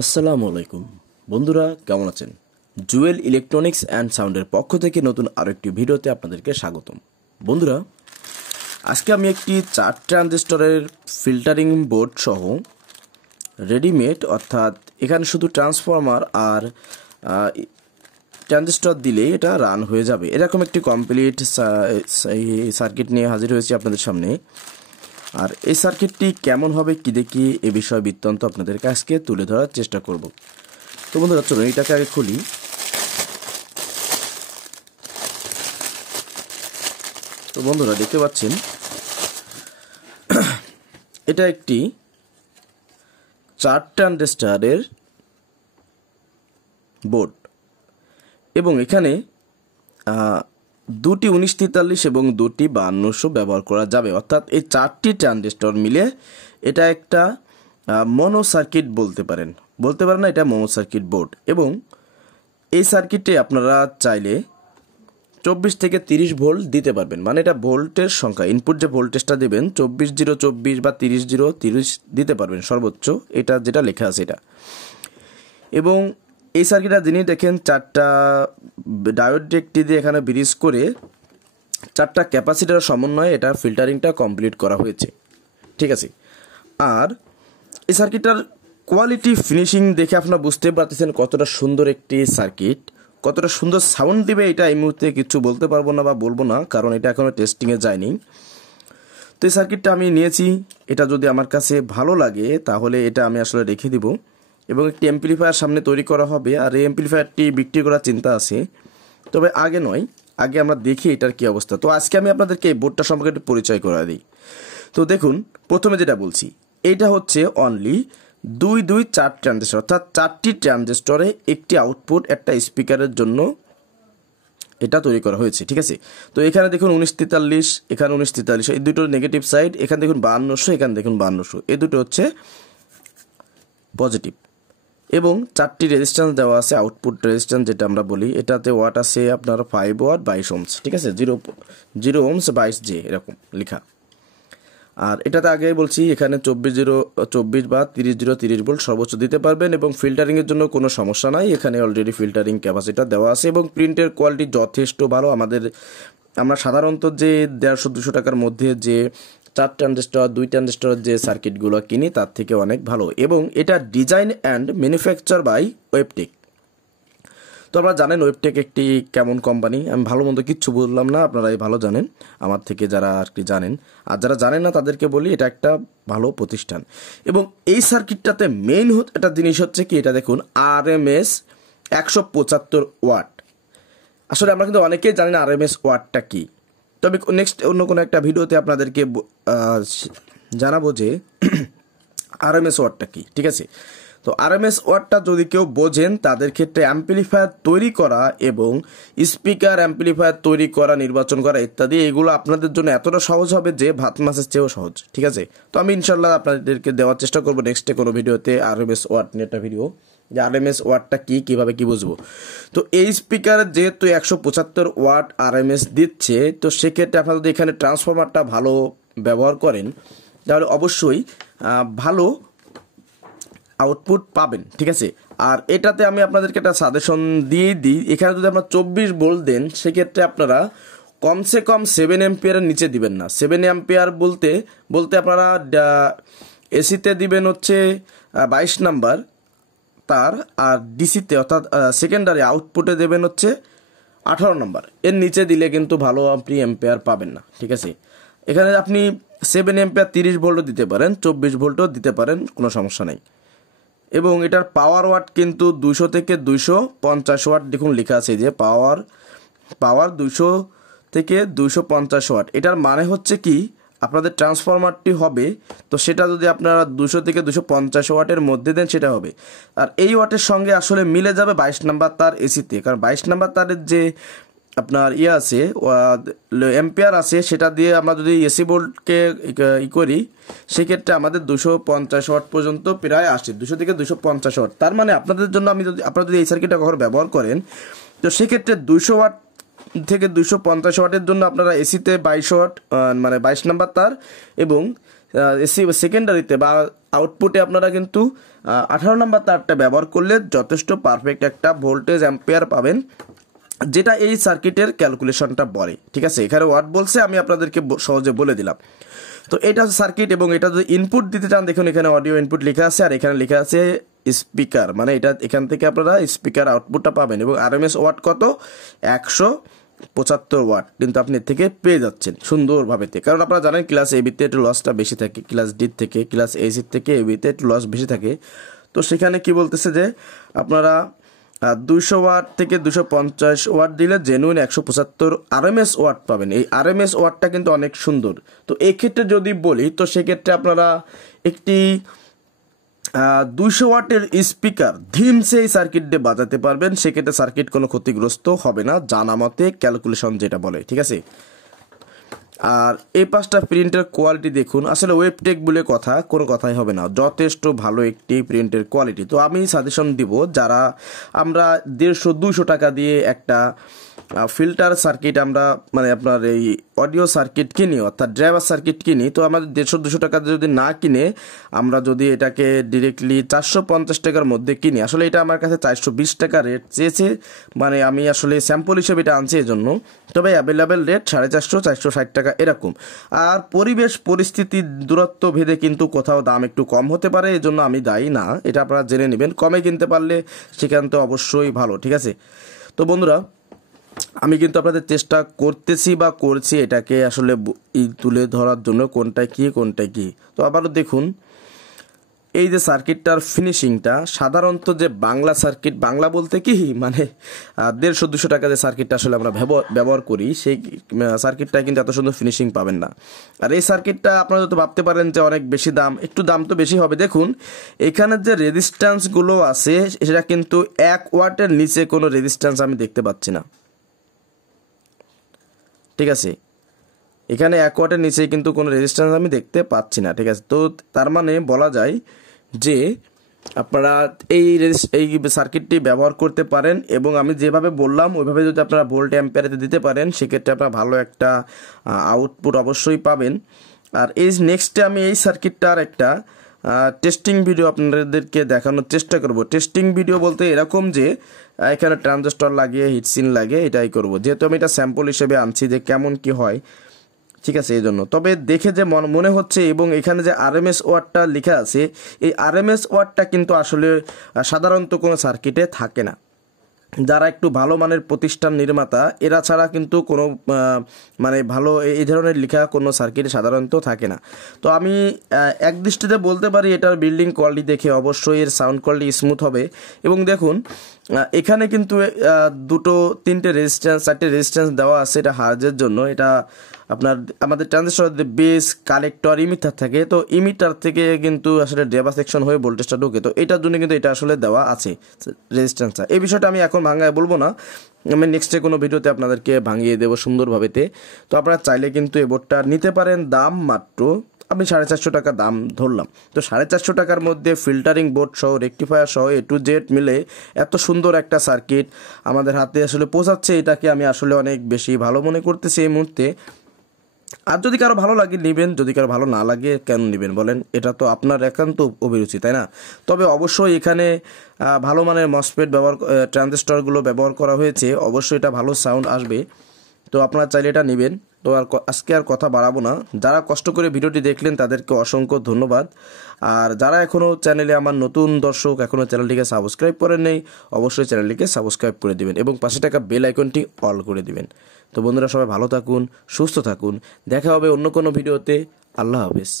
আসসালামু আলাইকুম বন্ধুরা, কেমন আছেন? জুয়েল ইলেকট্রনিক্স অ্যান্ড সাউন্ডের পক্ষ থেকে নতুন আরেকটি ভিডিওতে আপনাদেরকে স্বাগতম। বন্ধুরা, আজকে আমি একটি 4 ট্রানজিস্টরের ফিল্টারিং বোর্ড সহ রেডিমেড, অর্থাৎ এখানে শুধু ট্রান্সফরমার আর ট্রানজিস্টর দিলেই এটা রান হয়ে যাবে, এরকম একটি কমপ্লিট সার্কিট নিয়ে হাজির হয়েছি আপনাদের সামনে। আর এই সার্কিটটি কেমন হবে কি দেখি এ বিষয়ে বৃত্তান্ত আপনাদেরকে আজকে তুলে ধরার চেষ্টা করব। তো বন্ধুরা, চলুন এটাকে আগে খুলি। তো বন্ধুরা, দেখতে পাচ্ছেন এটা একটি 4 ট্রানজিস্টরের বোর্ড এবং এখানে দুটি 1943 এবং দুটি 5200 ব্যবহার করা যাবে, অর্থাৎ এই 4টি ট্রানজিস্টর মিলে এটা একটা মনো সার্কিট বলতে পারেন না, এটা মনো সার্কিট বোর্ড। এবং এই সার্কিটে আপনারা চাইলে 24 থেকে 30 ভোল্ট দিতে পারবেন, মানে এটা ভোল্টের সংখ্যা, ইনপুট যে ভোল্টেজটা দেবেন 24 বা 30 দিতে পারবেন সর্বোচ্চ, এটা যেটা লেখা আছে এটা। এবং এই সার্কিটটা যিনি দেখেন 4টা ডায়োড একটি দিয়ে এখানে ব্রিজ করে 4টা ক্যাপাসিটার সমন্বয়ে এটা ফিল্টারিংটা কমপ্লিট করা হয়েছে, ঠিক আছে। আর এই সার্কিটটার কোয়ালিটি ফিনিশিং দেখে আপনারা বুঝতে পারতেছেন কতটা সুন্দর একটি সার্কিট, কতটা সুন্দর সাউন্ড দিবে এটা এই মুহূর্তে কিছু বলতে পারবো না বা বলবো না, কারণ এটা এখনও টেস্টিংয়ে যায়নি। তো এই সার্কিটটা আমি নিয়েছি, এটা যদি আমার কাছে ভালো লাগে তাহলে এটা আমি আসলে রেখে দিব এবং একটি অ্যাম্পলিফায়ার সামনে তৈরি করা হবে। আর এই অ্যাম্পলিফায়ারটি বিক্রি করার চিন্তা আছে, তবে আগে নয়, আগে আমরা দেখি এটার কী অবস্থা। তো আজকে আমি আপনাদেরকে এই বোর্ডটা সম্পর্কে একটু পরিচয় করে দিই। তো দেখুন, প্রথমে যেটা বলছি, এইটা হচ্ছে অনলি 4 ট্রানজিস্টর, অর্থাৎ 4টি ট্রানজিস্টরে একটি আউটপুট একটা স্পিকারের জন্য এটা তৈরি করা হয়েছে, ঠিক আছে। তো এখানে দেখুন 1943, এখানে 1943, এই দুটো নেগেটিভ সাইড, এখানে দেখুন 5200, এখানে দেখুন 5200, এই দুটো হচ্ছে পজিটিভ। এবং 4টি রেজিস্ট্যান্স দেওয়া আছে, আউটপুট রেজিস্ট্যান্স যেটা আমরা বলি, এটাতে ওয়াট আছে আপনার 5 ওয়াট 22 ওহমস, ঠিক আছে, 0 ওহমস 22 জে এরকম লেখা। আর এটাতে আগেই বলছি এখানে 24 বা 30 ভোল্ট সর্বোচ্চ দিতে পারবেন এবং ফিল্টারিংয়ের জন্য কোনো সমস্যা নাই, এখানে অলরেডি ফিল্টারিং ক্যাপাসিটার দেওয়া আছে এবং প্রিন্টের কোয়ালিটি যথেষ্ট ভালো। আমরা সাধারণত যে 150-200 টাকার মধ্যে যে 4 ট্রানজিস্টর 2 ট্রানজিস্টর যে সার্কিটগুলো কিনি তার থেকে অনেক ভালো। এবং এটা ডিজাইন অ্যান্ড ম্যানুফ্যাকচার বাই ওয়েবটেক। তো আপনারা জানেন ওয়েবটেক একটি কেমন কোম্পানি, আমি ভালো মন্দ কিচ্ছু বললাম না, আপনারাই ভালো জানেন আমার থেকে, যারা আর কি জানেন। আর যারা জানেন না তাদেরকে বলি এটা একটা ভালো প্রতিষ্ঠান। এবং এই সার্কিটটাতে মেইন একটা জিনিস হচ্ছে কি, এটা দেখুন RMS 175 ওয়াট। আসলে আমরা কিন্তু অনেকেই জানি না RMS ওয়াটটা কি, তবে নেক্সট অন্য কোনো একটা ভিডিওতে আপনাদেরকে জানাবো যে RMS ওয়াটটা কি, ঠিক আছে। তো RMS ওয়াটটা যদি কেউ বোঝেন তাদের ক্ষেত্রে অ্যাম্পলিফায়ার তৈরি করা এবং স্পিকার অ্যাম্পলিফায়ার তৈরি করা, নির্বাচন করা ইত্যাদি, এগুলো আপনাদের জন্য এতটা সহজ হবে যে ভাত মাছের চেয়েও সহজ, ঠিক আছে। তো আমি ইনশাল্লাহ আপনাদেরকে দেওয়ার চেষ্টা করবো নেক্সটে কোনো ভিডিওতে RMS ওয়াট নিয়ে একটা ভিডিও, যে RMS ওয়াটটা কি, কীভাবে কি বুঝবো। তো এই স্পিকার যেহেতু 175 ওয়াট RMS দিচ্ছে, তো সেক্ষেত্রে আপনারা যদি এখানে ট্রান্সফরমারটা ভালো ব্যবহার করেন তাহলে অবশ্যই ভালো আউটপুট পাবেন, ঠিক আছে। আর এটাতে আমি আপনাদেরকে একটা সাজেশন দিয়ে দিই, এখানে যদি আপনারা 24 ভোল্ট দেন সেক্ষেত্রে আপনারা কমসে কম 7 অ্যাম্পিয়ারের নিচে দিবেন না। 7 অ্যাম্পিয়ার বলতে আপনারা এসিতে দিবেন হচ্ছে 22 নাম্বার তার, আর ডিসিতে অর্থাৎ সেকেন্ডারি আউটপুটে দেবেন হচ্ছে 18 নাম্বার। এর নিচে দিলে কিন্তু ভালো আপনি অ্যাম্পিয়ার পাবেন না, ঠিক আছে। এখানে আপনি 7 অ্যাম্পিয়ার 30 ভোল্টও দিতে পারেন, 24 ভোল্টও দিতে পারেন, কোনো সমস্যা নেই। এবং এটার পাওয়ার ওয়াট কিন্তু 200 থেকে 250 ওয়াট, দেখুন লেখা আছে যে পাওয়ার 200 থেকে 250 ওয়াট। এটার মানে হচ্ছে কি, আপনাদের ট্রান্সফরমারটি হবে, তো সেটা যদি আপনারা 200 থেকে 250 ওয়াটের মধ্যে দেন সেটা হবে। আর এই ওয়াটের সঙ্গে আসলে মিলে যাবে 22 নাম্বার তার এসিতে, কারণ 22 নাম্বার তারের যে আপনার আছে অ্যাম্পিয়ার আছে, সেটা দিয়ে আমরা যদি এসি ভোল্টকে করি সেক্ষেত্রে আমাদের 250 ওয়াট পর্যন্ত প্রায় আসে, 200 থেকে 250 ওয়াট। তার মানে আপনাদের জন্য আপনারা যদি এই সার্কিটটা কখনো ব্যবহার করেন, তো সেক্ষেত্রে 200 ওয়াট থেকে 250 ওয়াটের জন্য আপনারা এসিতে 22 ওয়াট মানে 22 নাম্বার তার এবং এসি সেকেন্ডারিতে বা আউটপুটে আপনারা কিন্তু 18 নম্বর তারটা ব্যবহার করলে যথেষ্ট পারফেক্ট একটা ভোল্টেজ অ্যাম্পিয়ার পাবেন, যেটা এই সার্কিটের ক্যালকুলেশনটা বলে। ঠিক আছে, এখানে ওয়াট বলছে, আমি আপনাদেরকে সহজে বলে দিলাম। তো এটা হচ্ছে সার্কিট, এবং এটা যদি ইনপুট দিতে চান দেখুন এখানে অডিও ইনপুট লেখা আছে, আর এখানে লেখা আছে স্পিকার, মানে এটা এখান থেকে আপনারা স্পিকার আউটপুটটা পাবেন। এবং আরএমএস ওয়াট কত, 175 ওয়াট কিন্তু আপনি এর থেকে পেয়ে যাচ্ছেন সুন্দরভাবে। কারণ আপনারা জানেন ক্লাস এবিতে একটু লসটা বেশি থাকে, ক্লাস ডি থেকে, ক্লাস এসির থেকে এবিতে একটু লস বেশি থাকে। তো সেখানে কি বলতেছে যে আপনারা 200 ওয়াট থেকে 250 ওয়াট দিলে জেনুইন 175 আরএমএস ওয়াট পাবেন। এই আরএমএস ওয়াটটা কিন্তু অনেক সুন্দর। তো এই ক্ষেত্রে যদি বলি, তো সেক্ষেত্রে আপনারা একটি 200 ওয়াটের স্পিকার ধিমসে এই সার্কিট দিয়ে বাজাতে পারবেন, সেক্ষেত্রে সার্কিট কোনো ক্ষতিগ্রস্ত হবে না জানা মতে ক্যালকুলেশন যেটা বলে। ঠিক আছে, আর এই 5টা প্রিন্টের কোয়ালিটি দেখুন, আসলে ওয়েবটেক বলে কথা কোনো কথাই হবে না, যথেষ্ট ভালো একটি প্রিন্টের কোয়ালিটি। তো আমি সাজেশন দিব, যারা আমরা 150-200 টাকা দিয়ে একটা ফিল্টার সার্কিট আমরা মানে আপনার এই অডিও সার্কিট কিনি, অর্থাৎ ড্রাইভার সার্কিট কিনি, তো আমাদের 150-200 টাকা যদি না কিনে আমরা যদি এটাকে ডিরেক্টলি 450 টাকার মধ্যে কিনি, আসলে এটা আমার কাছে 420 টাকা রেট চেয়েছে, মানে আমি আসলে স্যাম্পল হিসেবে এটা আনছি এই জন্য। তবে অ্যাভেলেবেল রেট 450-460 টাকা এরকম। আর পরিবেশ পরিস্থিতি দূরত্ব ভেদে কিন্তু কোথাও দাম একটু কম হতে পারে, এই জন্য আমি দায়ী না, এটা আপনারা জেনে নেবেন। কমে কিনতে পারলে সেখান তো অবশ্যই ভালো। ঠিক আছে, তো বন্ধুরা আমি কিন্তু আপনাদের চেষ্টা করতেছি বা করছি এটাকে আসলে তুলে ধরার জন্য কোনটা কি। তো আবারও দেখুন এই যে সার্কিটটার ফিনিশিংটা, সাধারণত যে বাংলা সার্কিট, বাংলা বলতে কি মানে 150-200 টাকা যে সার্কিটটা আসলে আমরা ব্যবহার করি, সেই সার্কিটটা কিন্তু এত সুন্দর ফিনিশিং পাবেন না। আর এই সার্কিটটা আপনারা যদি ভাবতে পারেন যে অনেক বেশি দাম, একটু দাম তো বেশি হবে। দেখুন এখানে যে রেজিস্ট্যান্সগুলো আছে সেটা কিন্তু 1 ওয়াটের নিচে কোনো রেজিস্ট্যান্স আমি দেখতে পাচ্ছি না। ঠিক আছে, এখানে 1 ওয়াটের নিচে কিন্তু কোনো রেজিস্ট্যান্স আমি দেখতে পাচ্ছি না। ঠিক আছে, তো তার মানে বলা যায় যে আপনারা এই সার্কিটটি ব্যবহার করতে পারেন, এবং আমি যেভাবে বললাম ওইভাবে যদি আপনারা ভোল্ট অ্যাম্পিয়ারে দিতে পারেন, সেক্ষেত্রে আপনারা ভালো একটা আউটপুট অবশ্যই পাবেন। আর এই নেক্সটে আমি এই সার্কিটটার একটা টেস্টিং ভিডিও আপনাদেরকে দেখানোর চেষ্টা করব। টেস্টিং ভিডিও বলতে এরকম যে এখানে ট্রানজিস্টর লাগিয়ে হিটসিন লাগিয়ে এটাই করব, যেহেতু আমি এটা স্যাম্পল হিসেবে আনছি যে কেমন কি হয়। ঠিক আছে, এই জন্য তবে দেখে যে মনে হচ্ছে, এবং এখানে যে আরএমএস ওয়াটটা লেখা আছে, এই আরএমএস ওয়াটটা কিন্তু আসলে সাধারণত কোনো সার্কিটে থাকে না। যারা একটু ভালো মানের প্রতিষ্ঠান নির্মাতা, এরা ছাড়া কিন্তু কোনো মানে ভালো এই ধরনের লেখা কোনো সার্কিটে সাধারণত থাকে না। তো আমি এক দৃষ্টিতে বলতে পারি এটার বিল্ডিং কোয়ালিটি দেখে অবশ্যই এর সাউন্ড কোয়ালিটি স্মুথ হবে। এবং দেখুন এখানে কিন্তু 2-3টে রেজিস্ট্যান্স 4টে রেজিস্ট্যান্স দেওয়া আছে, এটা হার্জের জন্য। এটা আপনার আমাদের ট্রানজিস্টর বেস কালেক্টর ইমিটার থাকে, তো ইমিটার থেকে কিন্তু আসলে ড্রাইভার সেকশন হয়ে ভোল্টেজটা ঢোকে, তো এটার জন্য কিন্তু এটা আসলে দেওয়া আছে রেজিস্ট্যান্সটা। এই বিষয়টা আমি এখন ভাঙায় বলবো না, আমি নেক্সটে কোনো ভিডিওতে আপনাদেরকে ভাঙিয়ে দেবো সুন্দরভাবেতে। তো আপনারা চাইলে কিন্তু এই বোর্ডটা নিতে পারেন, দাম মাত্র আমি 450 টাকা দাম ধরলাম। তো 450 টাকার মধ্যে ফিল্টারিং বোর্ড সহ রেকটিফায়ার সহ A to Z মিলে এত সুন্দর একটা সার্কিট আমাদের হাতে আসলে পৌঁছাচ্ছে, এটাকে আমি আসলে অনেক বেশি ভালো মনে করতেছি এই মুহূর্তে। আর যদি কারো ভালো লাগে নেবেন, যদি কারো ভালো না লাগে কেন নেবেন বলেন, এটা তো আপনার একান্ত অভিরুচি, তাই না? তবে অবশ্যই এখানে ভালো মানের মসফেট ট্রানজিস্টরগুলো ব্যবহার করা হয়েছে, অবশ্যই এটা ভালো সাউন্ড আসবে। তো আপনারা চাইলে এটা নেবেন। তো আজকে আর কথা বাড়াবো না, যারা কষ্ট করে ভিডিওটি দেখলেন তাদেরকে অসংখ্য ধন্যবাদ। আর যারা এখনও চ্যানেলে আমার নতুন দর্শক, এখনও চ্যানেলটিকে সাবস্ক্রাইব করেন নেই, অবশ্যই চ্যানেলটিকে সাবস্ক্রাইব করে দিবেন এবং পাশে থাকা বেল আইকনটি অল করে দিবেন। তো বন্ধুরা সবাই ভালো থাকুন, সুস্থ থাকুন, দেখা হবে অন্য কোনো ভিডিওতে। আল্লাহ হাফেজ।